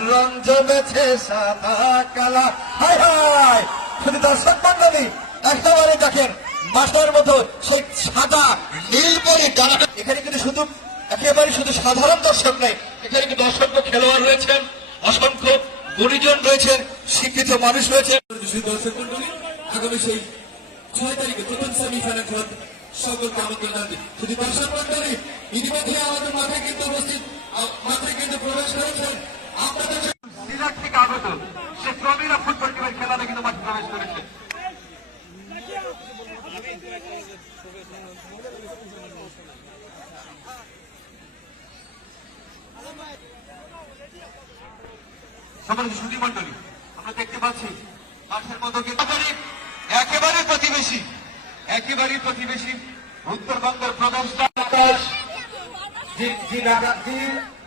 রং জমেছে সাদা কালা। হায় হায় শুধু দর্শক মন্ডলী একেবারে দেখেন মাস্টার মতো সেই সাদা, নীল পরে এখানে কিন্তু শুধু, একেবারে শুধু সাধারণ দর্শক নেই এখানে কিন্তু অসংখ্য খেলোয়াড় রয়েছেন, অসংখ্য গুণীজন রয়েছেন, শিক্ষিত মানুষ রয়েছেন। দর্শক মন্ডলী আগামী সেই ছয় তারিখে প্রথম সেমিফাইনাল সকলকে আমন্ত্রণ জানাচ্ছি। শুধু দর্শক মন্ডলী ইতিমধ্যে আমাদের মাঠে কিন্তু উপস্থিত আ- মাঠে কিন্তু প্রবেশ করেছেন আপনাদের সিরাট সে প্রবীরা ফুটবল টিমের খেলাতে কিন্তু মাঠে প্রবেশ করেছে। একেবারে প্রতিবেশী একেবারে প্রতিবেশী উত্তরবঙ্গের প্রদেশটা আকাশ। যে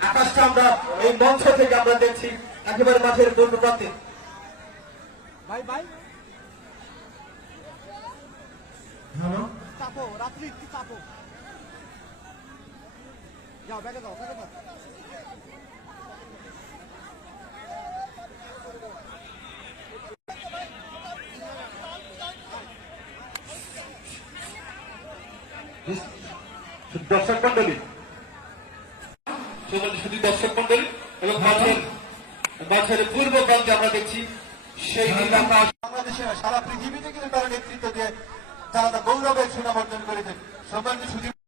আকাশটা আমরা এই মঞ্চ থেকে আমরা দেখছি। একেবারে মাঠের পূর্ণ প্রান্তে। ভাই ভাই। চাপো রাত্রি একটু চাপো। যাও ব্যাগে যাও ব্যাগে যাও। দর্শক মন্ডলী শুধু দর্শক মন্ডলী এবং মাঠের মাঠের পূর্ব প্রান্তে আমরা দেখছি সেই আকাশ বাংলাদেশে না, সারা পৃথিবীতে কিন্তু তারা নেতৃত্ব দিয়ে তারা গৌরবের সুনাম অর্জন করেছেন। সম্মানিত সুধী